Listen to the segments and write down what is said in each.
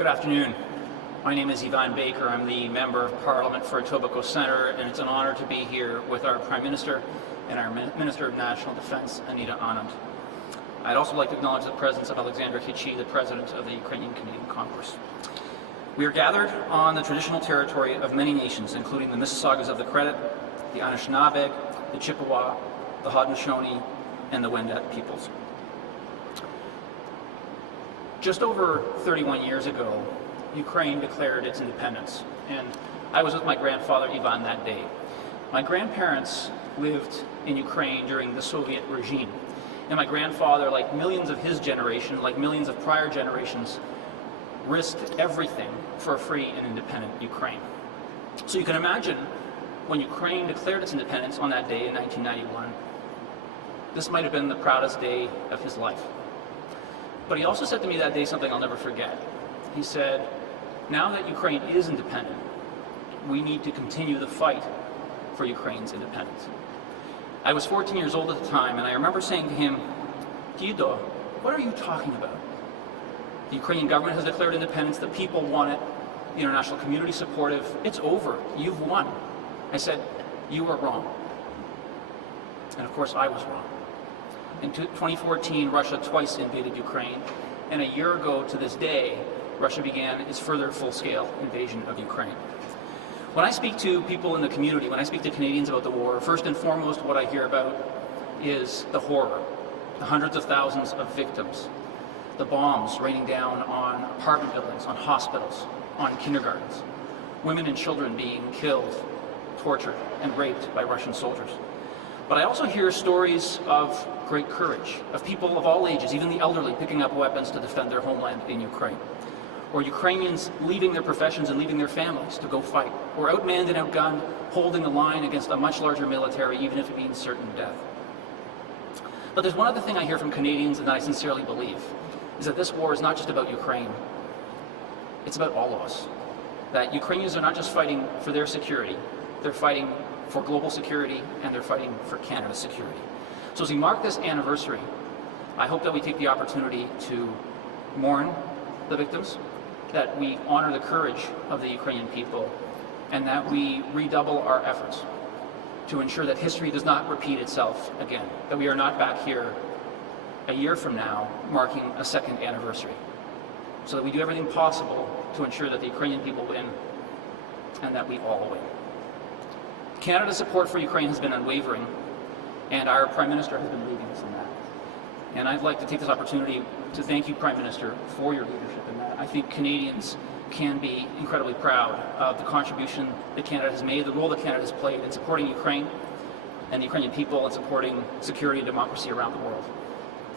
Good afternoon. My name is Ivan Baker. I'm the Member of Parliament for Etobicoke Centre, and it's an honor to be here with our Prime Minister and our Minister of National Defence, Anita Anand. I'd also like to acknowledge the presence of Alexander Getty, the President of the Ukrainian Canadian Congress. We are gathered on the traditional territory of many nations, including the Mississaugas of the Credit, the Anishinaabe, the Chippewa, the Haudenosaunee, and the Wendat peoples. Just over 31 years ago, Ukraine declared its independence, and I was with my grandfather Ivan that day. My grandparents lived in Ukraine during the Soviet regime, and my grandfather, like millions of his generation, like millions of prior generations, risked everything for a free and independent Ukraine. So you can imagine when Ukraine declared its independence on that day in 1991, this might have been the proudest day of his life. But he also said to me that day something I'll never forget. He said, now that Ukraine is independent, we need to continue the fight for Ukraine's independence. I was 14 years old at the time, and I remember saying to him, Trudeau, what are you talking about? The Ukrainian government has declared independence, the people want it, the international community supportive, it's over, you've won. I said, you are wrong. And of course I was wrong. In 2014, Russia twice invaded Ukraine, and a year ago to this day, Russia began its further full-scale invasion of Ukraine. When I speak to people in the community, when I speak to Canadians about the war, first and foremost what I hear about is the horror, the hundreds of thousands of victims, the bombs raining down on apartment buildings, on hospitals, on kindergartens, women and children being killed, tortured, and raped by Russian soldiers. But I also hear stories of great courage, of people of all ages, even the elderly, picking up weapons to defend their homeland in Ukraine. Or Ukrainians leaving their professions and leaving their families to go fight. Or outmanned and outgunned, holding the line against a much larger military, even if it means certain death. But there's one other thing I hear from Canadians, and that I sincerely believe, is that this war is not just about Ukraine. It's about all of us. That Ukrainians are not just fighting for their security, they're fighting for global security, and they're fighting for Canada's security. So as we mark this anniversary, I hope that we take the opportunity to mourn the victims, that we honor the courage of the Ukrainian people, and that we redouble our efforts to ensure that history does not repeat itself again, that we are not back here a year from now marking a second anniversary, so that we do everything possible to ensure that the Ukrainian people win and that we all win. Canada's support for Ukraine has been unwavering, and our Prime Minister has been leading us in that. And I'd like to take this opportunity to thank you, Prime Minister, for your leadership in that. I think Canadians can be incredibly proud of the contribution that Canada has made, the role that Canada has played in supporting Ukraine and the Ukrainian people and supporting security and democracy around the world.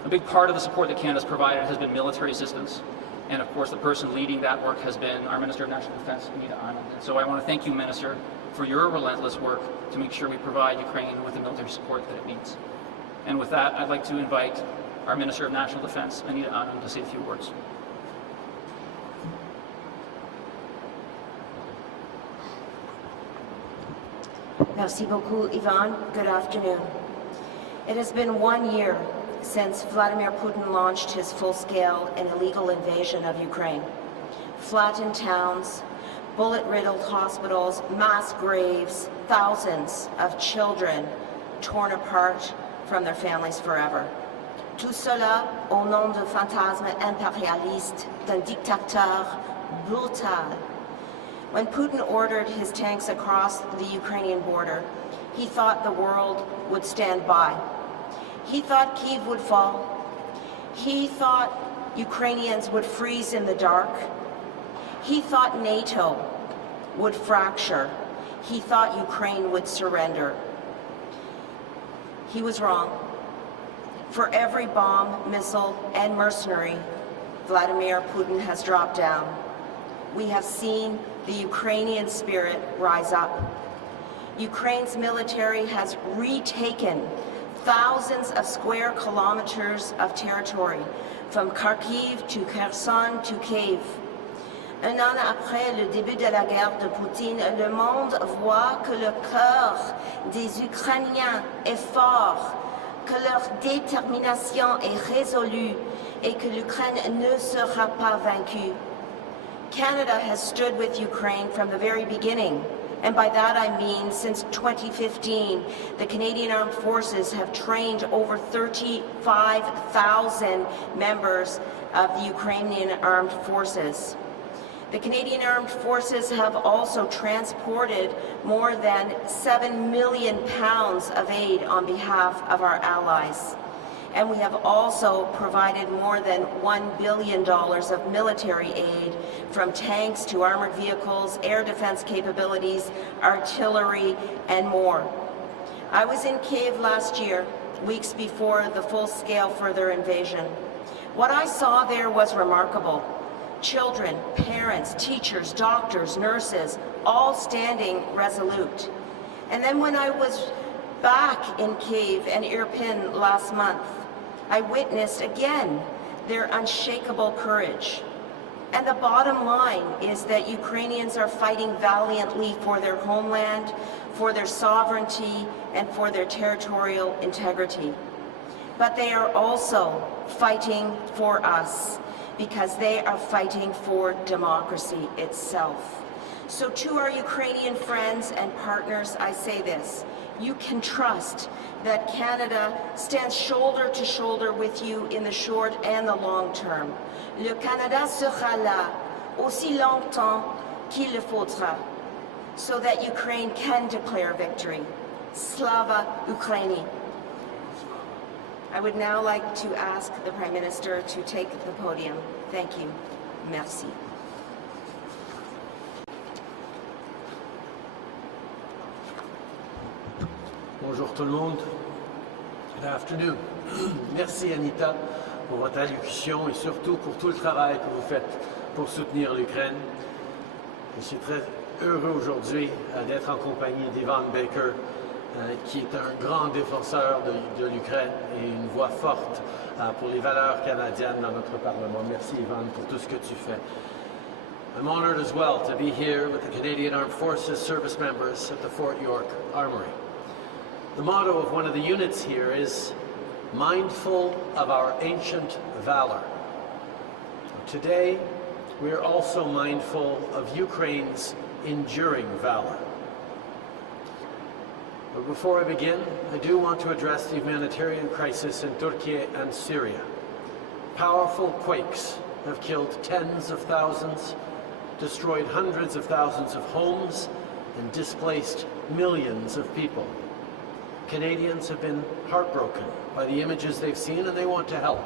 A big part of the support that Canada has provided has been military assistance, and of course the person leading that work has been our Minister of National Defence, Anita Anand. And so I want to thank you, Minister, for your relentless work to make sure we provide Ukraine with the military support that it needs. And with that, I'd like to invite our Minister of National Defence, Anita Anand, to say a few words. Merci beaucoup, Ivan. Good afternoon. It has been 1 year since Vladimir Putin launched his full-scale and illegal invasion of Ukraine. Flattened towns, bullet-riddled hospitals, mass graves, thousands of children torn apart from their families forever. Tout cela au nom du fantasme impérialiste d'un dictateur brutal. When Putin ordered his tanks across the Ukrainian border, he thought the world would stand by. He thought Kyiv would fall. He thought Ukrainians would freeze in the dark. He thought NATO would fracture. He thought Ukraine would surrender. He was wrong. For every bomb, missile, and mercenary Vladimir Putin has dropped down, we have seen the Ukrainian spirit rise up. Ukraine's military has retaken thousands of square kilometers of territory, from Kharkiv to Kherson to Kyiv. Un an après le début de la guerre de Poutine, le monde voit que le cœur des Ukrainiens est fort, que leur détermination est résolue et que l'Ukraine ne sera pas vaincue. Canada has stood with Ukraine from the very beginning, and by that I mean since 2015, the Canadian Armed Forces have trained over 35,000 members of the Ukrainian Armed Forces. The Canadian Armed Forces have also transported more than 7 million pounds of aid on behalf of our allies. And we have also provided more than $1 billion of military aid, from tanks to armored vehicles, air defense capabilities, artillery, and more. I was in Kyiv last year, weeks before the full-scale further invasion. What I saw there was remarkable. Children, parents, teachers, doctors, nurses, all standing resolute. And then when I was back in Kyiv and Irpin last month, I witnessed again their unshakable courage. And the bottom line is that Ukrainians are fighting valiantly for their homeland, for their sovereignty, and for their territorial integrity. But they are also fighting for us, because they are fighting for democracy itself. So to our Ukrainian friends and partners, I say this: you can trust that Canada stands shoulder to shoulder with you in the short and the long term. Le Canada sera là aussi longtemps qu'il le faudra, so that Ukraine can declare victory. Slava Ukraini. I would now like to ask the Prime Minister to take the podium. Thank you. Merci. Bonjour tout le monde. Good afternoon. Merci Anita pour votre allocution et surtout pour tout le travail que vous faites pour soutenir l'Ukraine. Je suis très heureux aujourd'hui d'être en compagnie d'Ivan Baker, qui est un grand défenseur de l'Ukraine et une voix forte pour les valeurs canadiennes dans notre Parlement. Merci Ivan pour tout ce que tu fais. I'm honored as well to be here with the Canadian Armed Forces service members at the Fort York Armory. The motto of one of the units here is mindful of our ancient valor. Today, we are also mindful of Ukraine's enduring valor. But before I begin, I do want to address the humanitarian crisis in Turkey and Syria. Powerful quakes have killed tens of thousands, destroyed hundreds of thousands of homes, and displaced millions of people. Canadians have been heartbroken by the images they've seen, and they want to help.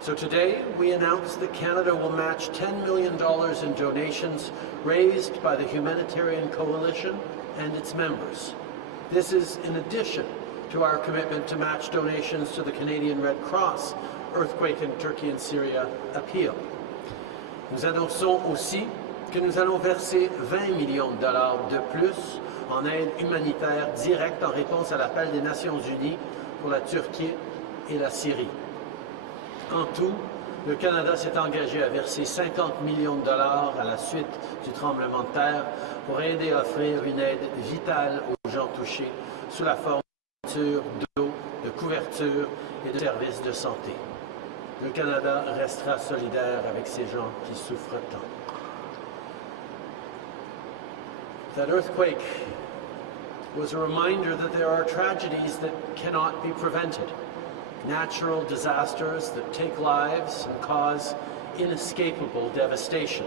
So today, we announced that Canada will match $10 million in donations raised by the Humanitarian Coalition and its members. This is in addition to our commitment to match donations to the Canadian Red Cross Earthquake in Turkey and Syria appeal. Nous annonçons aussi que nous allons verser 20 millions de dollars de plus en aide humanitaire directe en réponse à l'appel des Nations Unies pour la Turquie et la Syrie. En tout, le Canada s'est engagé à verser 50 millions de dollars à la suite du tremblement de terre pour aider à offrir une aide vitale aux gens touchés sous la forme d'eau, de couverture et de services de santé. Le Canada restera solidaire avec ces gens qui souffrent tant. That earthquake was a reminder that there are tragedies that cannot be prevented. Natural disasters that take lives and cause inescapable devastation.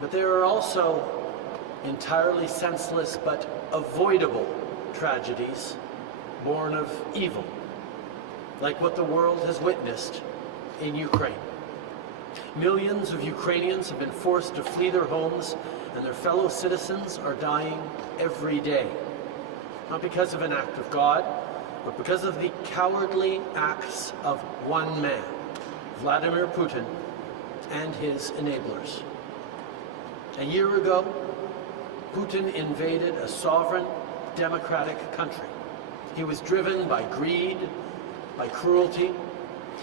But there are also entirely senseless but avoidable tragedies born of evil, like what the world has witnessed in Ukraine. Millions of Ukrainians have been forced to flee their homes, and their fellow citizens are dying every day. Not because of an act of God, but because of the cowardly acts of one man, Vladimir Putin, and his enablers. A year ago, Putin invaded a sovereign, democratic country. He was driven by greed, by cruelty.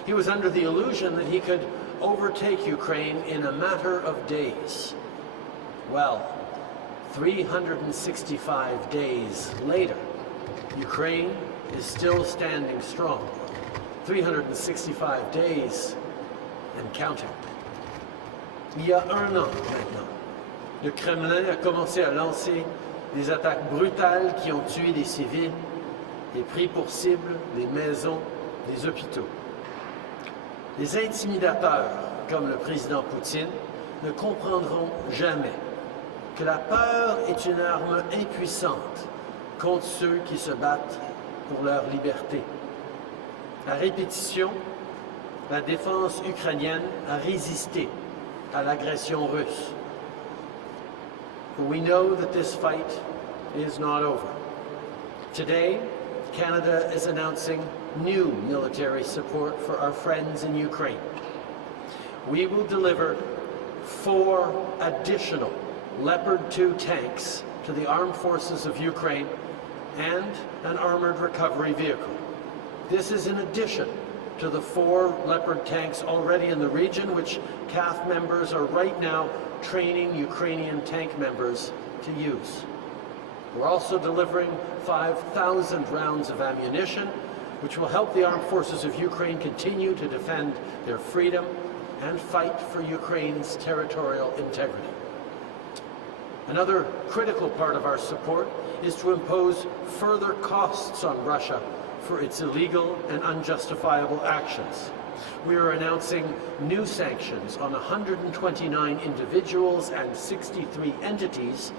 He was under the illusion that he could overtake Ukraine in a matter of days. Well, 365 days later, Ukraine is still standing strong. 365 days and counting. Il y a un an maintenant, le Kremlin a commencé à lancer des attaques brutales qui ont tué des civils et pris pour cible des maisons, des hôpitaux. Les intimidateurs, comme le président Poutine, ne comprendront jamais que la peur est une arme impuissante contre ceux qui se battent pour leur liberté. À répétition, la défense ukrainienne a résisté à l'agression russe. We know that this fight is not over. Today, Canada is announcing new military support for our friends in Ukraine. We will deliver 4 additional Leopard 2 tanks to the armed forces of Ukraine and an armored recovery vehicle. This is in addition to the 4 Leopard tanks already in the region, which CAF members are right now training Ukrainian tank members to use. We're also delivering 5,000 rounds of ammunition, which will help the armed forces of Ukraine continue to defend their freedom and fight for Ukraine's territorial integrity. Another critical part of our support is to impose further costs on Russia for its illegal and unjustifiable actions. We are announcing new sanctions on 129 individuals and 63 entities,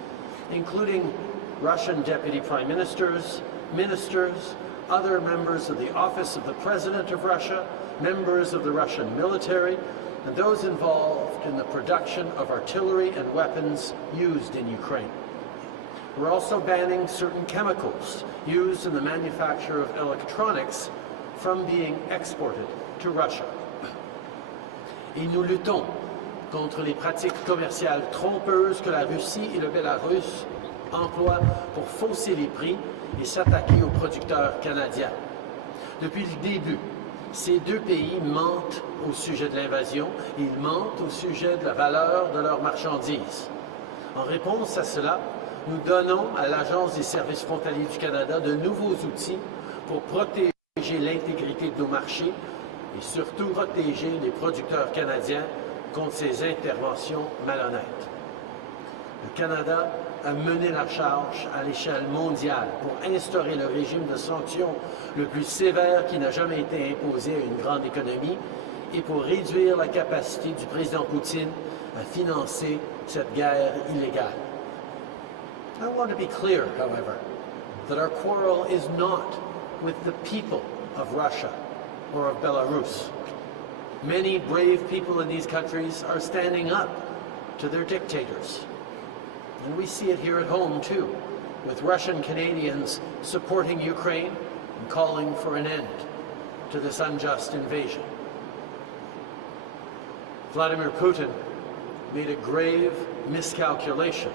including Russian deputy prime ministers, ministers, other members of the Office of the President of Russia, members of the Russian military, and those involved in the production of artillery and weapons used in Ukraine. We're also banning certain chemicals used in the manufacture of electronics from being exported to Russia. Et nous luttons contre les pratiques commerciales trompeuses que la Russie et le Bélarus emploient pour fausser les prix et s'attaquer aux producteurs canadiens. Depuis le début, ces 2 pays mentent au sujet de l'invasion et ils mentent au sujet de la valeur de leurs marchandises. En réponse à cela, nous donnons à l'Agence des services frontaliers du Canada de nouveaux outils pour protéger l'intégrité de nos marchés et surtout protéger les producteurs canadiens contre ces interventions malhonnêtes. Le Canada a mené la charge à l'échelle mondiale pour instaurer le régime de sanctions le plus sévère qui n'a jamais été imposé à une grande économie et pour réduire la capacité du président Poutine à financer cette guerre illégale. I want to be clear, however, that our quarrel is not with the people of Russia or of Belarus. Many brave people in these countries are standing up to their dictators. And we see it here at home, too, with Russian Canadians supporting Ukraine and calling for an end to this unjust invasion. Vladimir Putin made a grave miscalculation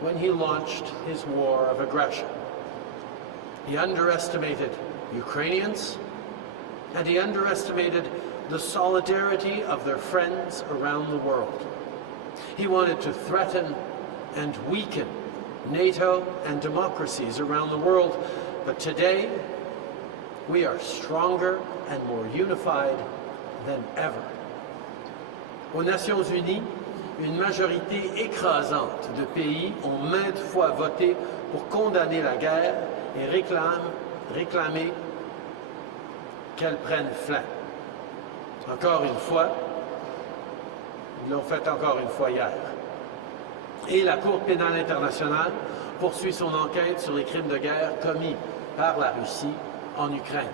when he launched his war of aggression. He underestimated Ukrainians, and he underestimated the solidarity of their friends around the world. He wanted to threaten and weaken NATO and democracies around the world, but today we are stronger and more unified than ever. Aux Nations Unies, une majorité écrasante de pays ont maintes fois voté pour condamner la guerre et réclamer qu'elle prenne fin. Encore une fois, ils l'ont fait encore une fois hier. Et la Cour pénale internationale poursuit son enquête sur les crimes de guerre commis par la Russie en Ukraine.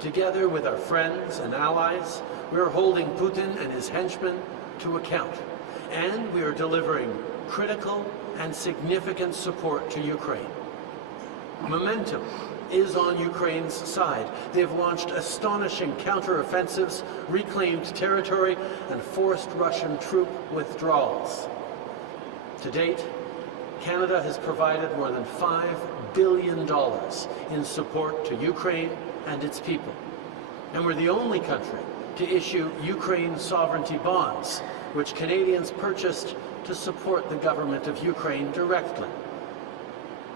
Together with our friends and allies, we are holding Putin and his henchmen to account. And we are delivering critical and significant support to Ukraine. Momentum is on Ukraine's side. They've launched astonishing counteroffensives, reclaimed territory, and forced Russian troop withdrawals. To date, Canada has provided more than $5 billion in support to Ukraine and its people. And we're the only country to issue Ukraine sovereignty bonds, which Canadians purchased to support the government of Ukraine directly.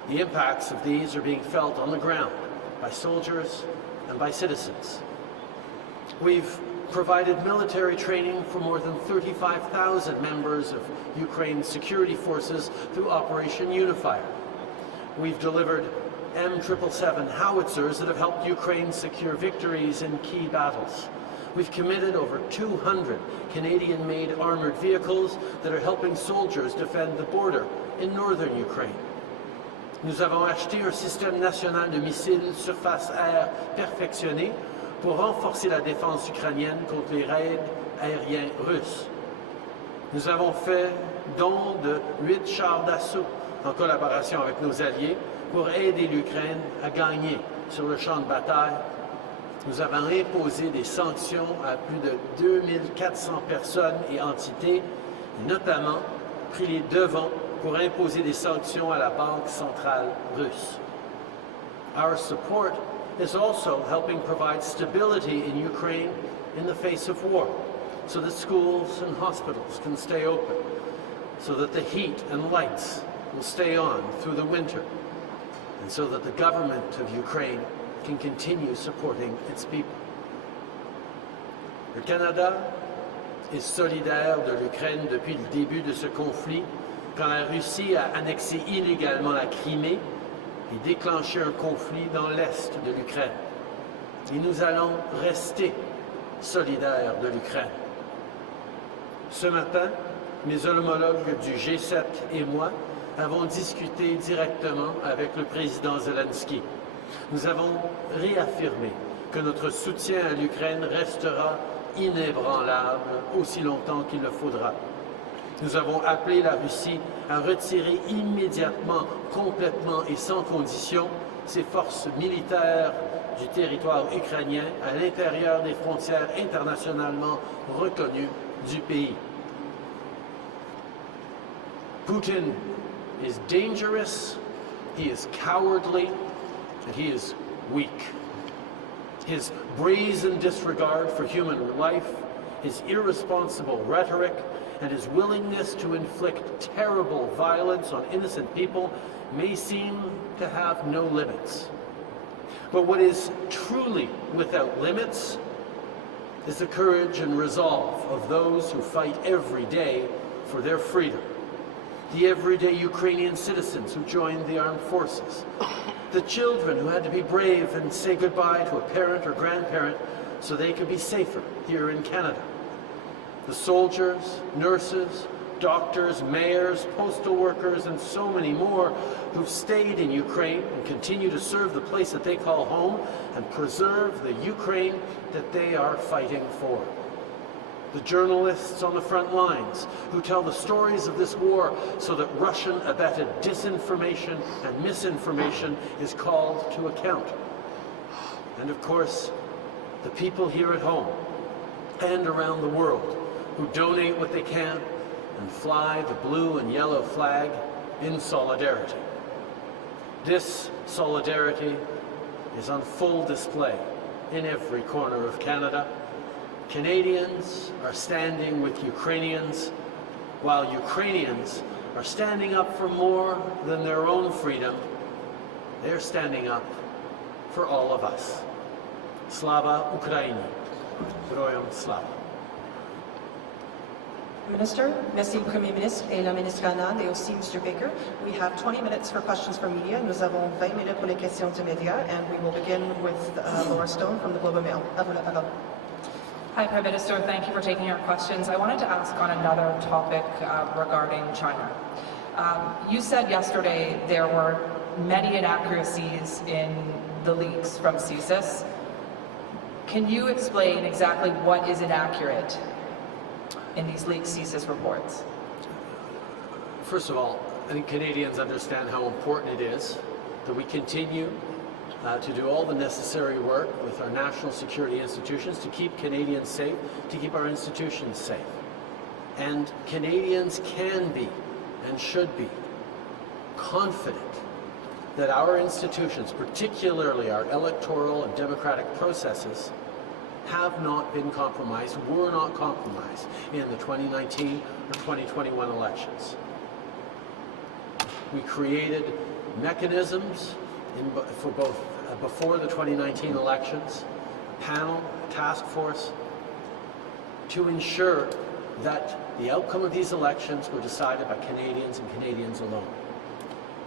The impacts of these are being felt on the ground by soldiers and by citizens. We've provided military training for more than 35,000 members of Ukraine's security forces through Operation Unifier. We've delivered M777 howitzers that have helped Ukraine secure victories in key battles. We've committed over 200 Canadian-made armored vehicles that are helping soldiers defend the border in northern Ukraine. Nous avons acheté un système national de missiles surface-air perfectionné pour renforcer la défense ukrainienne contre les raids aériens russes. Nous avons fait don de 8 chars d'assaut en collaboration avec nos alliés pour aider l'Ukraine à gagner sur le champ de bataille. Nous avons imposé des sanctions à plus de 2400 personnes et entités, et notamment pris les devants pour imposer des sanctions à la Banque centrale russe. Our support is also helping provide stability in Ukraine in the face of war, so that schools and hospitals can stay open, so that the heat and lights will stay on through the winter, and so that the government of Ukraine can continue supporting its people. Le Canada est solidaire de l'Ukraine depuis le début de ce conflit, quand la Russie a annexé illégalement la Crimée et déclenché un conflit dans l'est de l'Ukraine. Et nous allons rester solidaires de l'Ukraine. Ce matin, mes homologues du G7 et moi avons discuté directement avec le président Zelensky. Nous avons réaffirmé que notre soutien à l'Ukraine restera inébranlable aussi longtemps qu'il le faudra. Nous avons appelé la Russie à retirer immédiatement, complètement et sans condition ses forces militaires du territoire ukrainien à l'intérieur des frontières internationalement reconnues du pays. Putin is dangerous, he is cowardly, and he is weak. His brazen disregard for human life, his irresponsible rhetoric, and his willingness to inflict terrible violence on innocent people may seem to have no limits. But what is truly without limits is the courage and resolve of those who fight every day for their freedom. The everyday Ukrainian citizens who joined the armed forces. The children who had to be brave and say goodbye to a parent or grandparent so they could be safer here in Canada. The soldiers, nurses, doctors, mayors, postal workers, and so many more who've stayed in Ukraine and continue to serve the place that they call home and preserve the Ukraine that they are fighting for. The journalists on the front lines who tell the stories of this war so that Russian-abetted disinformation and misinformation is called to account. And of course, the people here at home and around the world who donate what they can and fly the blue and yellow flag in solidarity. This solidarity is on full display in every corner of Canada. Canadians are standing with Ukrainians, while Ukrainians are standing up for more than their own freedom. They're standing up for all of us. Slava Ukraini. Heroyam Slava. Minister, merci Premier ministre et la ministre Anand et aussi Mr. Baker. We have 20 minutes for questions from media. Nous avons 20 minutes pour les questions de médias, and we will begin with Laura Stone from the Globe and Mail. Hi, Prime Minister. Thank you for taking our questions. I wanted to ask on another topic regarding China. You said yesterday there were many inaccuracies in the leaks from CHCH. Can you explain exactly what is inaccurate in these leaked CHCH reports? First of all, I think Canadians understand how important it is that we continue to do all the necessary work with our national security institutions to keep Canadians safe, to keep our institutions safe. And Canadians can be and should be confident that our institutions, particularly our electoral and democratic processes, have not been compromised, were not compromised in the 2019 or 2021 elections. We created mechanisms for both before the 2019 elections, a panel, a task force, to ensure that the outcome of these elections were decided by Canadians and Canadians alone.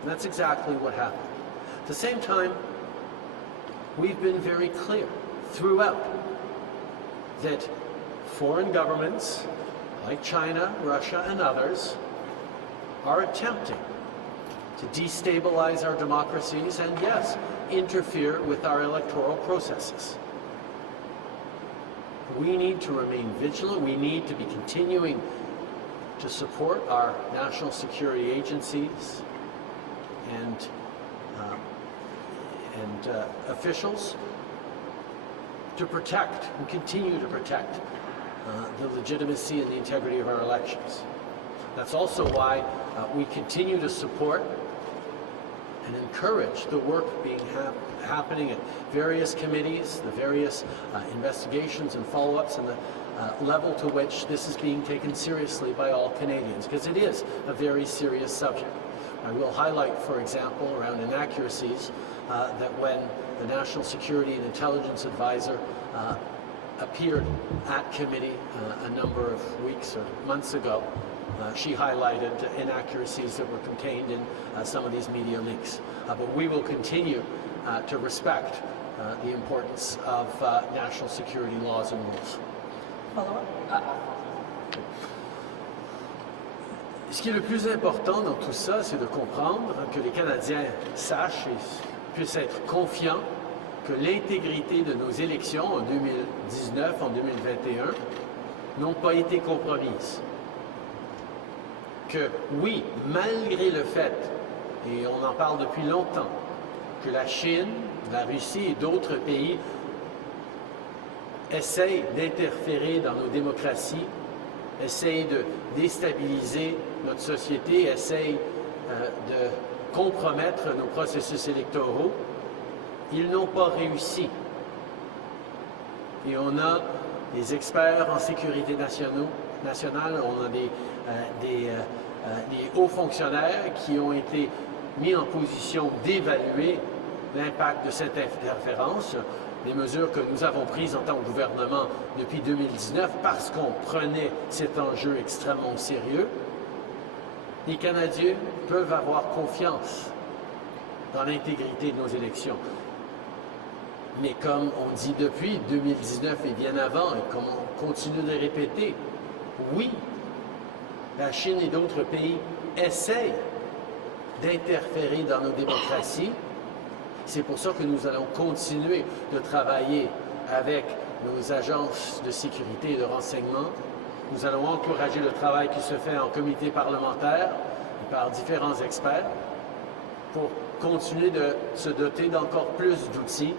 And that's exactly what happened. At the same time, we've been very clear throughout that foreign governments like China, Russia, and others are attempting to destabilize our democracies and, yes, interfere with our electoral processes. We need to remain vigilant. We need to be continuing to support our national security agencies and officials to protect and continue to protect the legitimacy and the integrity of our elections. That's also why we continue to support and encourage the work happening at various committees, the various investigations and follow-ups, and the level to which this is being taken seriously by all Canadians, because it is a very serious subject. I will highlight, for example, around inaccuracies, that when the National Security and Intelligence Advisor appeared at committee a number of weeks or months ago, she highlighted inaccuracies that were contained in some of these media leaks. But we will continue to respect the importance of national security laws and rules. Follow-up? Ce qui est le plus important dans tout ça, c'est de comprendre que les Canadiens sachent et puissent être confiants que l'intégrité de nos élections en 2019, en 2021, n'ont pas été compromises. Que oui, malgré le fait, et on en parle depuis longtemps, que la Chine, la Russie et d'autres pays essayent d'interférer dans nos démocraties, essayent de déstabiliser notre société, essayent de compromettre nos processus électoraux, ils n'ont pas réussi. Et on a des experts en sécurité nationale, on a des hauts fonctionnaires qui ont été mis en position d'évaluer l'impact de cette interférence, des mesures que nous avons prises en tant que gouvernement depuis 2019 parce qu'on prenait cet enjeu extrêmement au sérieux. Les Canadiens peuvent avoir confiance dans l'intégrité de nos élections. Mais comme on dit depuis 2019 et bien avant, et comme on continue de répéter, oui, la Chine et d'autres pays essayent d'interférer dans nos démocraties. C'est pour ça que nous allons continuer de travailler avec nos agences de sécurité et de renseignement. Nous allons encourager le travail qui se fait en comité parlementaire et par différents experts pour continuer de se doter d'encore plus d'outils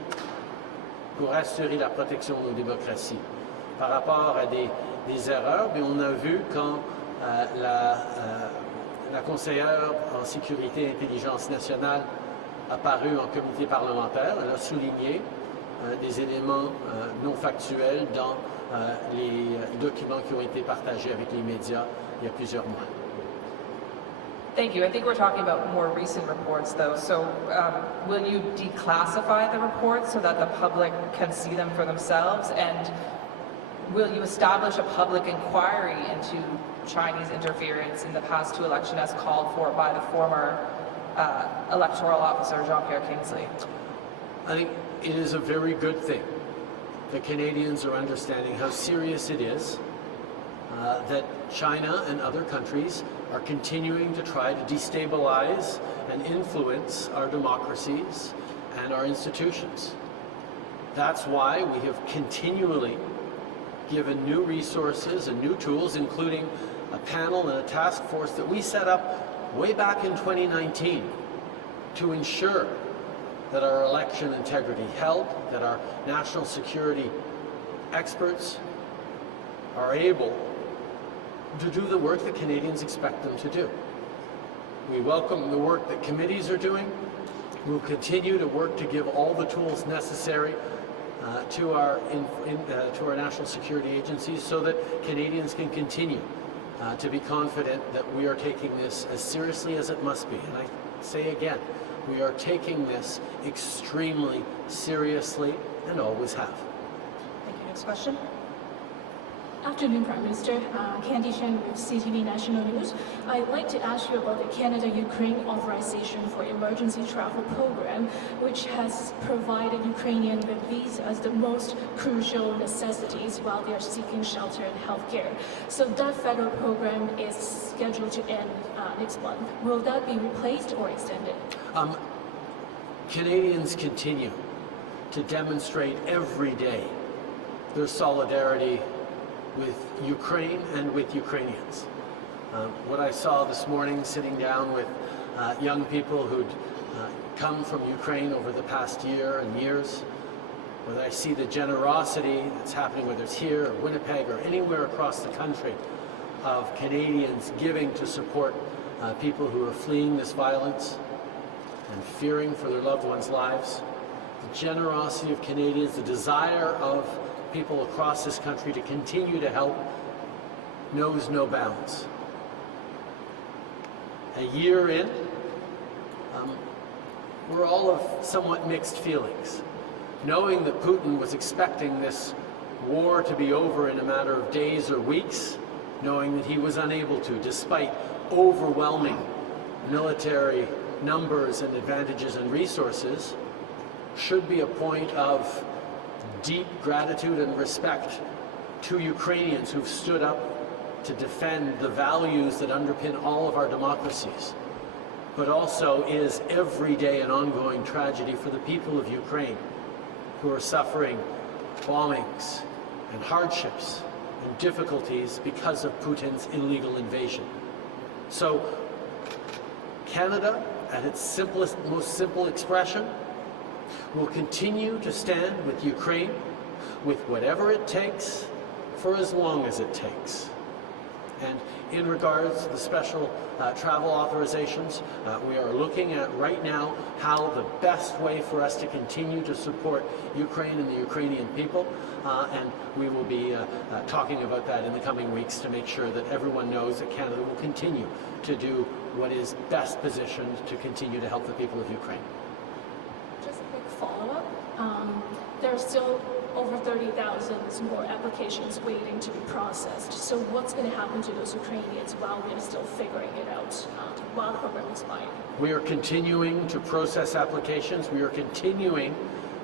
pour assurer la protection de nos démocraties. Par rapport à des erreurs, mais on a vu quand la conseillère en sécurité et intelligence nationale apparu en comité parlementaire, elle a souligné des éléments non factuels dans les documents qui ont été partagés avec les médias il y a plusieurs mois. Thank you. I think we're talking about more recent reports, though. So will you declassify the reports so that the public can see them for themselves? And will you establish a public inquiry into Chinese interference in the past two elections as called for by the former electoral officer, Jean-Pierre Kingsley? I think it is a very good thing that Canadians are understanding how serious it is that China and other countries are continuing to try to destabilize and influence our democracies and our institutions. That's why we have continually given new resources and new tools, including a panel and a task force that we set up way back in 2019 to ensure that our election integrity held, that our national security experts are able to do the work that Canadians expect them to do. We welcome the work that committees are doing. We'll continue to work to give all the tools necessary to our national security agencies so that Canadians can continue to be confident that we are taking this as seriously as it must be. And I say again, we are taking this extremely seriously and always have. Thank you. Next question. Afternoon, Prime Minister. Candy Shen with CTV National News. I'd like to ask you about the Canada-Ukraine authorization for emergency travel program, which has provided Ukrainian with visas as the most crucial necessities while they are seeking shelter and health care. So that federal program is scheduled to end next month. Will that be replaced or extended? Canadians continue to demonstrate every day their solidarity with Ukraine and with Ukrainians. What I saw this morning sitting down with young people who'd come from Ukraine over the past year and years, whether I see the generosity that's happening, whether it's here or Winnipeg or anywhere across the country, of Canadians giving to support people who are fleeing this violence and fearing for their loved ones' lives. The generosity of Canadians, the desire of people across this country to continue to help knows no bounds. A year in, we're all of somewhat mixed feelings. Knowing that Putin was expecting this war to be over in a matter of days or weeks, knowing that he was unable to, despite overwhelming military numbers and advantages and resources, should be a point of deep gratitude and respect to Ukrainians who've stood up to defend the values that underpin all of our democracies, but also is every day an ongoing tragedy for the people of Ukraine who are suffering bombings and hardships and difficulties because of Putin's illegal invasion. So Canada, at its simplest, most simple expression, will continue to stand with Ukraine with whatever it takes for as long as it takes. And in regards to the special travel authorizations, we are looking at right now how the best way for us to continue to support Ukraine and the Ukrainian people, and we will be talking about that in the coming weeks to make sure that everyone knows that Canada will continue to do what is best positioned to continue to help the people of Ukraine. Just a quick follow-up. There are still over 30,000 more applications waiting to be processed. So what's going to happen to those Ukrainians while they're still figuring it out, while the program is expiring? We are continuing to process applications. We are continuing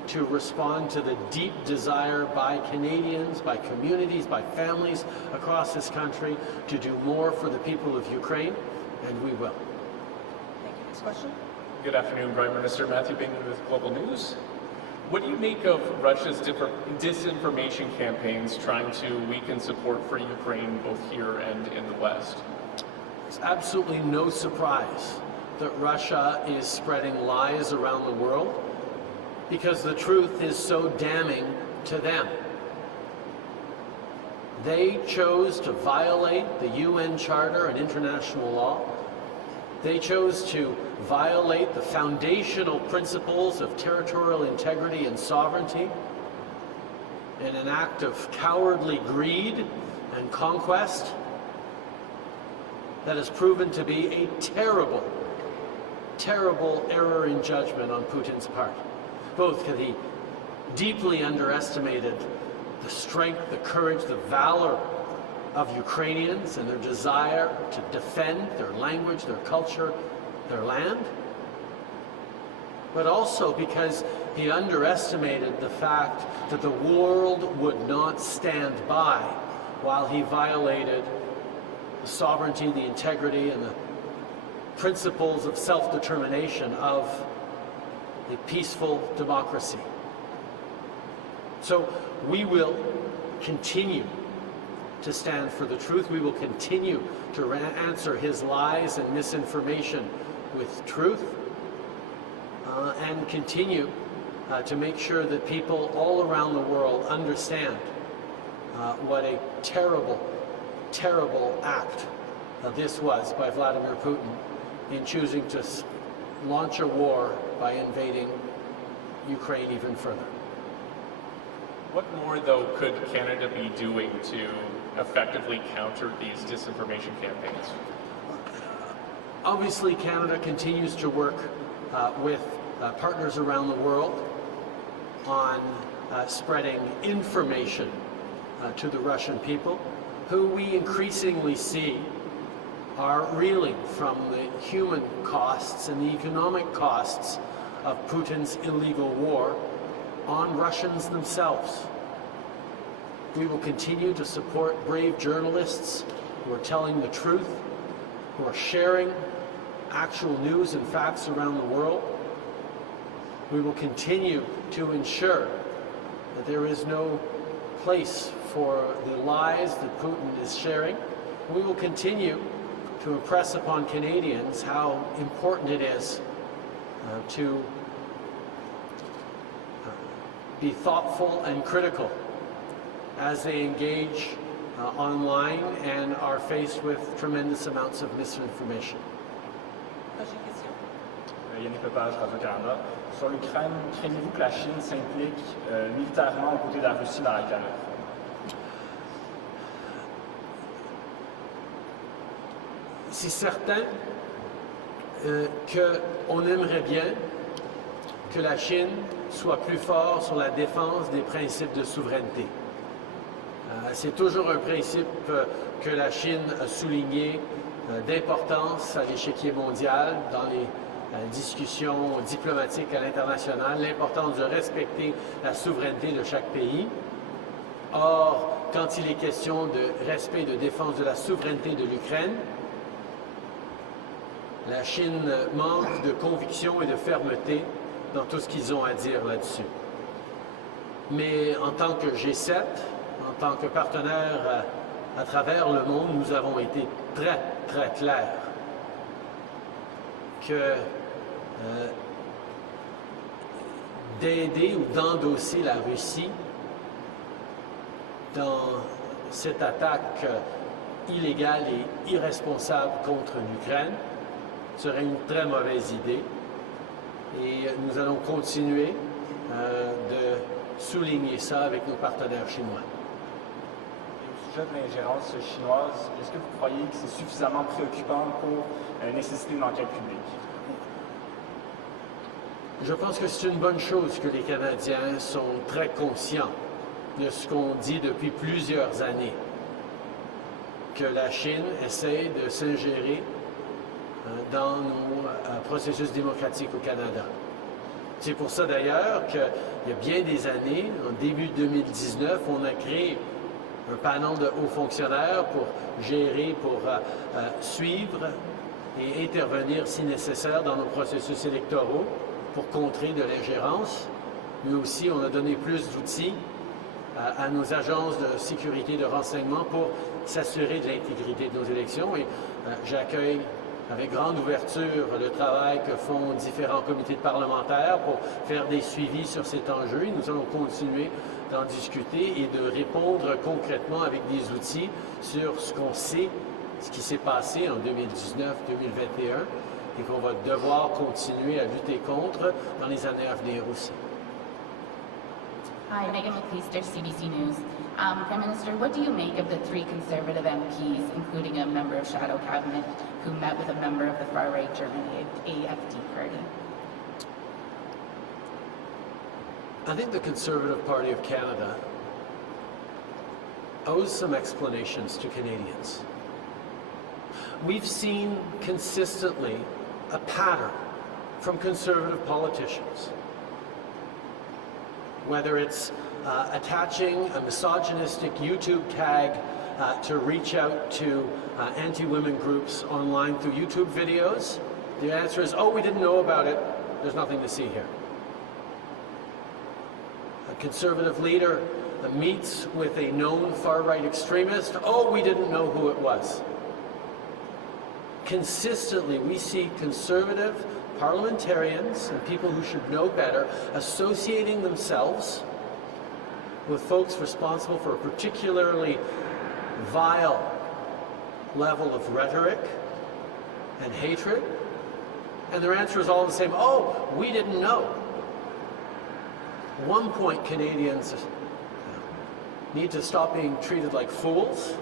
to respond to the deep desire by Canadians, by communities, by families across this country to do more for the people of Ukraine, and we will. Thank you. Next question. Good afternoon, Prime Minister. Matthew Bingman with Global News. What do you make of Russia's disinformation campaigns trying to weaken support for Ukraine both here and in the West? It's absolutely no surprise that Russia is spreading lies around the world because the truth is so damning to them. They chose to violate the UN Charter and international law. They chose to violate the foundational principles of territorial integrity and sovereignty in an act of cowardly greed and conquest that has proven to be a terrible, terrible error in judgment on Putin's part. Both because he deeply underestimated the strength, the courage, the valor of Ukrainians and their desire to defend their language, their culture, their land, but also because he underestimated the fact that the world would not stand by while he violated the sovereignty, the integrity, and the principles of self-determination of a peaceful democracy. So we will continue to stand for the truth. We will continue to answer his lies and misinformation with truth, and continue to make sure that people all around the world understand what a terrible, terrible act this was by Vladimir Putin in choosing to launch a war by invading Ukraine even further. What more, though, could Canada be doing to effectively counter these disinformation campaigns? Obviously, Canada continues to work with partners around the world on spreading information to the Russian people, who we increasingly see are reeling from the human costs and the economic costs of Putin's illegal war on Russians themselves. We will continue to support brave journalists who are telling the truth, who are sharing actual news and facts around the world. We will continue to ensure that there is no place for the lies that Putin is sharing. We will continue to impress upon Canadians how important it is to be thoughtful and critical as they engage online and are faced with tremendous amounts of misinformation. Yannick Lepage, Radio-Canada. Sur l'Ukraine, craignez-vous que la Chine s'implique militairement aux côtés de la Russie dans la guerre? C'est certain qu'on aimerait bien que la Chine soit plus forte sur la défense des principes de souveraineté. C'est toujours un principe que la Chine a souligné d'importance à l'échiquier mondial dans les discussions diplomatiques à l'international, l'importance de respecter la souveraineté de chaque pays. Or, quand il est question de respect et de défense de la souveraineté de l'Ukraine, la Chine manque de conviction et de fermeté dans tout ce qu'ils ont à dire là-dessus. Mais en tant que G7, en tant que partenaire à travers le monde, nous avons été très, très clairs que d'aider ou d'endosser la Russie dans cette attaque illégale et irresponsable contre l'Ukraine serait une très mauvaise idée. Et nous allons continuer de souligner ça avec nos partenaires chinois. Au sujet de l'ingérence chinoise, est-ce que vous croyez que c'est suffisamment préoccupant pour nécessiter une enquête publique? Je pense que c'est une bonne chose que les Canadiens sont très conscients de ce qu'on dit depuis plusieurs années, que la Chine essaie de s'ingérer dans nos processus démocratiques au Canada. C'est pour ça d'ailleurs qu'il y a bien des années, en début 2019, on a créé un panel de hauts fonctionnaires pour gérer, pour suivre et intervenir si nécessaire dans nos processus électoraux pour contrer de l'ingérence. Mais aussi, on a donné plus d'outils à nos agences de sécurité et de renseignement pour s'assurer de l'intégrité de nos élections. Et j'accueille avec grande ouverture le travail que font différents comités de parlementaires pour faire des suivis sur cet enjeu. Et nous allons continuer d'en discuter et de répondre concrètement avec des outils sur ce qu'on sait, ce qui s'est passé en 2019-2021 et qu'on va devoir continuer à lutter contre dans les années à venir aussi. Hi, Megan McLeister, CBC News. Prime Minister, what do you make of the 3 Conservative MPs, including a member of Shadow Cabinet, who met with a member of the far-right German AFD party? I think the Conservative Party of Canada owes some explanations to Canadians. We've seen consistently a pattern from Conservative politicians, whether it's attaching a misogynistic YouTube tag to reach out to anti-women groups online through YouTube videos. The answer is, oh, we didn't know about it. There's nothing to see here. A Conservative leader meets with a known far-right extremist. Oh, we didn't know who it was. Consistently, we see Conservative parliamentarians and people who should know better associating themselves with folks responsible for a particularly vile level of rhetoric and hatred, and their answer is all the same, oh, we didn't know. At one point, Canadians need to stop being treated like fools,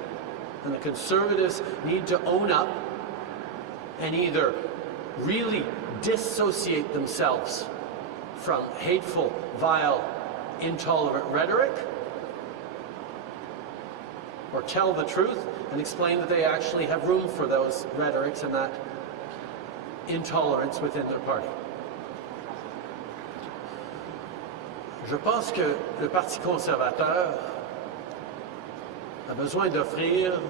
and the Conservatives need to own up and either really dissociate themselves from hateful, vile, intolerant rhetoric, or tell the truth and explain that they actually have room for those rhetorics and that intolerance within their party. Je pense que le Parti conservateur a besoin d'offrir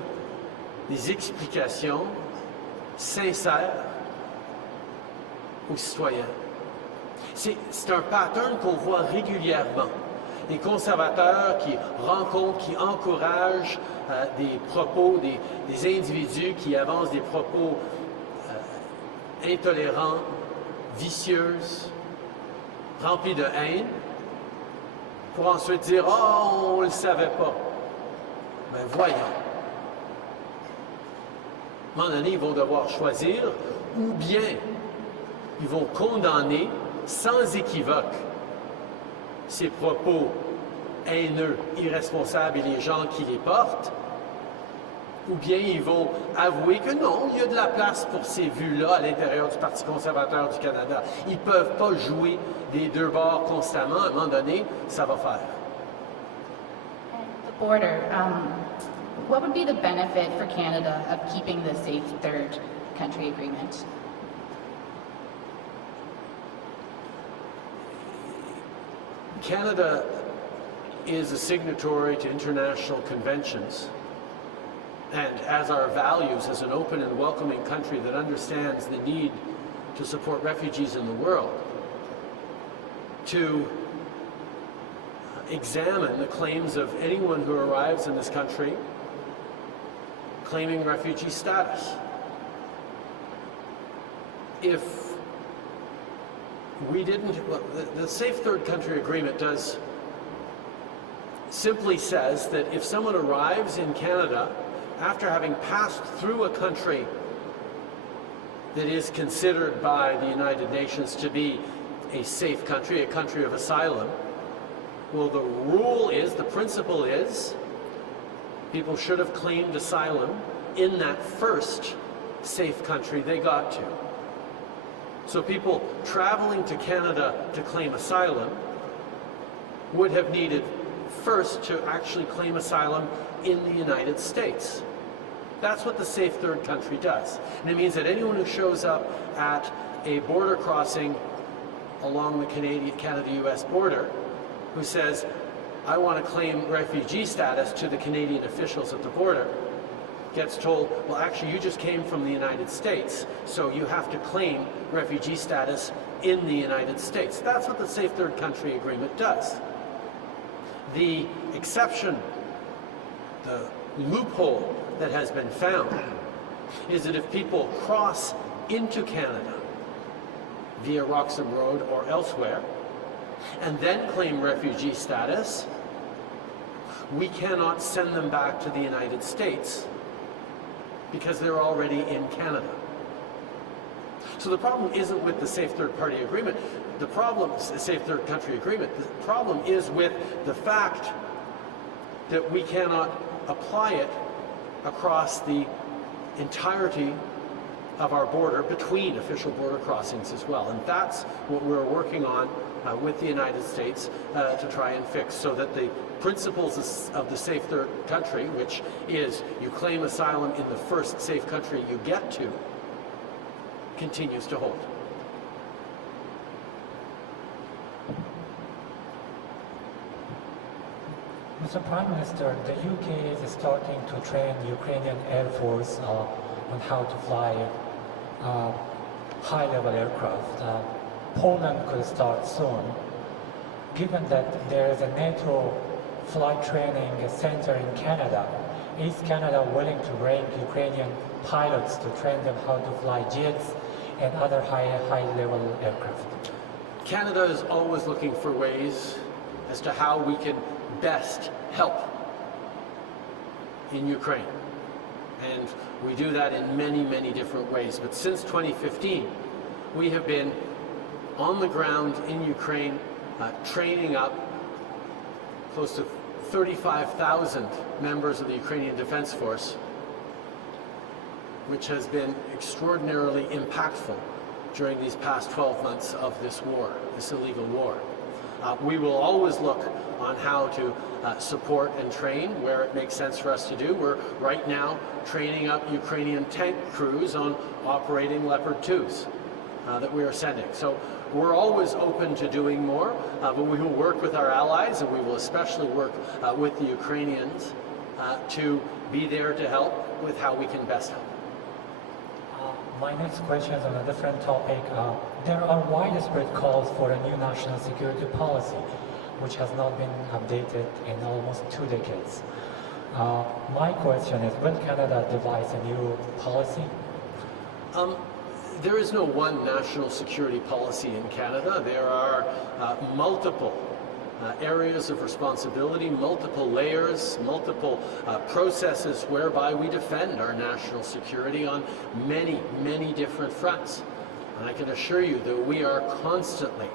des explications sincères aux citoyens. C'est un pattern qu'on voit régulièrement. Des conservateurs qui rencontrent, qui encouragent des propos, des individus qui avancent des propos intolérants, vicieux, remplis de haine, pour ensuite dire « Oh, on ne le savait pas ». Mais voyons. À un moment donné, ils vont devoir choisir, ou bien ils vont condamner sans équivoque ces propos haineux, irresponsables et les gens qui les portent, ou bien ils vont avouer que non, il y a de la place pour ces vues-là à l'intérieur du Parti conservateur du Canada. Ils ne peuvent pas jouer des deux bords constamment. À un moment donné, ça va faire. The border, what would be the benefit for Canada of keeping the safe third country agreement? Canada is a signatory to international conventions, and as our values as an open and welcoming country that understands the need to support refugees in the world, to examine the claims of anyone who arrives in this country claiming refugee status. If we didn't, well, the Safe Third Country Agreement simply says that if someone arrives in Canada after having passed through a country that is considered by the United Nations to be a safe country, a country of asylum, well, the rule is, the principle is, people should have claimed asylum in that first safe country they got to. So people traveling to Canada to claim asylum would have needed first to actually claim asylum in the United States. That's what the Safe Third Country does. And it means that anyone who shows up at a border crossing along the Canada-US border who says, I want to claim refugee status to the Canadian officials at the border, gets told, well, actually, you just came from the United States, so you have to claim refugee status in the United States. That's what the Safe Third Country Agreement does. The exception, the loophole that has been found, is that if people cross into Canada via Roxham Road or elsewhere, and then claim refugee status, we cannot send them back to the United States because they're already in Canada. So the problem isn't with the Safe Third Party Agreement. The problem, Safe Third Country Agreement, the problem is with the fact that we cannot apply it across the entirety of our border between official border crossings as well. And that's what we're working on with the United States to try and fix, so that the principles of the Safe Third Country, which is you claim asylum in the first safe country you get to, continues to hold. Mr. Prime Minister, the UK is starting to train Ukrainian Air Force on how to fly high-level aircraft. Poland could start soon. Given that there is a NATO flight training center in Canada, is Canada willing to bring Ukrainian pilots to train them how to fly jets and other high-level aircraft? Canada is always looking for ways as to how we can best help in Ukraine. And we do that in many, many different ways. But since 2015, we have been on the ground in Ukraine, training up close to 35,000 members of the Ukrainian Defense Force, which has been extraordinarily impactful during these past 12 months of this war, this illegal war. We will always look on how to support and train where it makes sense for us to do. We're right now training up Ukrainian tank crews on operating Leopard 2s that we are sending. So we're always open to doing more, but we will work with our allies, and we will especially work with the Ukrainians to be there to help with how we can best help. My next question is on a different topic. There are widespread calls for a new national security policy, which has not been updated in almost 2 decades. My question is, will Canada devise a new policy? There is no one national security policy in Canada. There are multiple areas of responsibility, multiple layers, multiple processes whereby we defend our national security on many, many different fronts. And I can assure you that we are constantly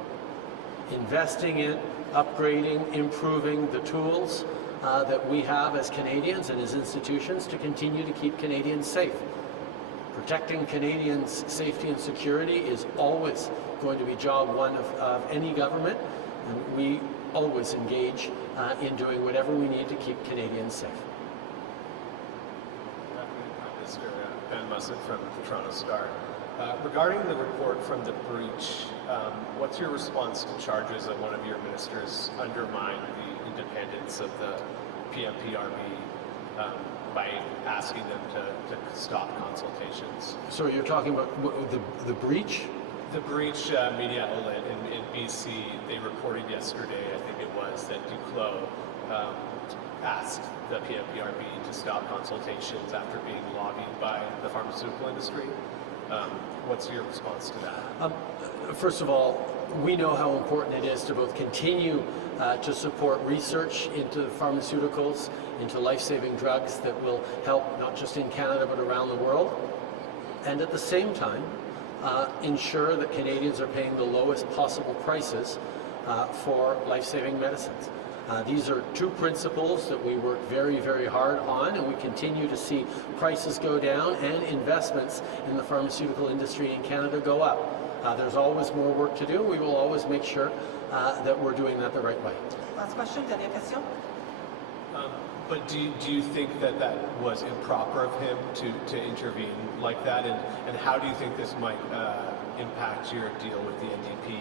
investing in, upgrading, improving the tools that we have as Canadians and as institutions to continue to keep Canadians safe. Protecting Canadians' safety and security is always going to be job one of any government, and we always engage in doing whatever we need to keep Canadians safe. Mr. Ben Mussett from the Toronto Star. Regarding the report from the breach, what's your response to charges that one of your ministers undermined the independence of the PMPRB by asking them to stop consultations? So you're talking about the breach? The breach media outlet in BC, they reported yesterday, I think it was, that Duclos asked the PMPRB to stop consultations after being lobbied by the pharmaceutical industry. What's your response to that? First of all, we know how important it is to both continue to support research into pharmaceuticals, into life-saving drugs that will help not just in Canada but around the world, and at the same time ensure that Canadians are paying the lowest possible prices for life-saving medicines. These are two principles that we work very, very hard on, and we continue to see prices go down and investments in the pharmaceutical industry in Canada go up. There's always more work to do. We will always make sure that we're doing that the right way. Last question, dernière question. But do you think that was improper of him to intervene like that? And how do you think this might impact your deal with the NDP?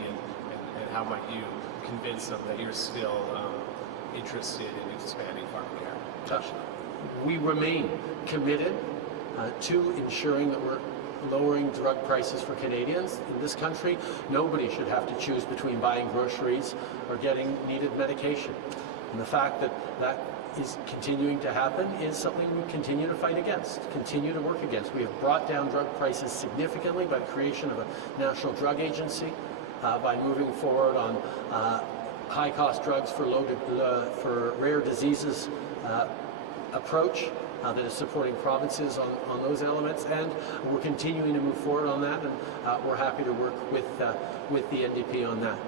And how might you convince them that you're still interested in expanding pharmacare? We remain committed to ensuring that we're lowering drug prices for Canadians. In this country, nobody should have to choose between buying groceries or getting needed medication. And the fact that that is continuing to happen is something we continue to fight against, continue to work against. We have brought down drug prices significantly by the creation of a national drug agency, by moving forward on high-cost drugs for rare diseases approach that is supporting provinces on those elements, and we're continuing to move forward on that, and we're happy to work with the NDP on that.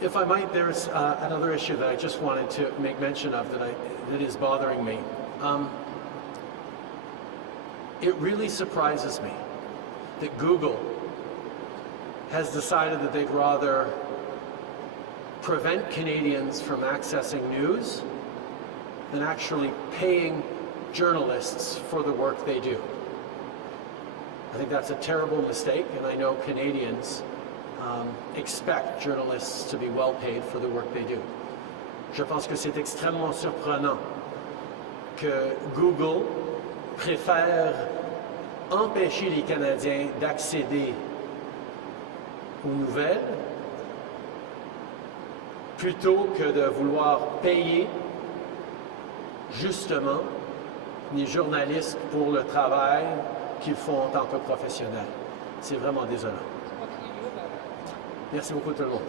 If I might, there's another issue that I just wanted to make mention of that is bothering me. It really surprises me that Google has decided that they'd rather prevent Canadians from accessing news than actually paying journalists for the work they do. I think that's a terrible mistake, and I know Canadians expect journalists to be well paid for the work they do. Je pense que c'est extrêmement surprenant que Google préfère empêcher les Canadiens d'accéder aux nouvelles plutôt que de vouloir payer justement les journalistes pour le travail qu'ils font en tant que professionnels. C'est vraiment désolant. Merci beaucoup tout le monde.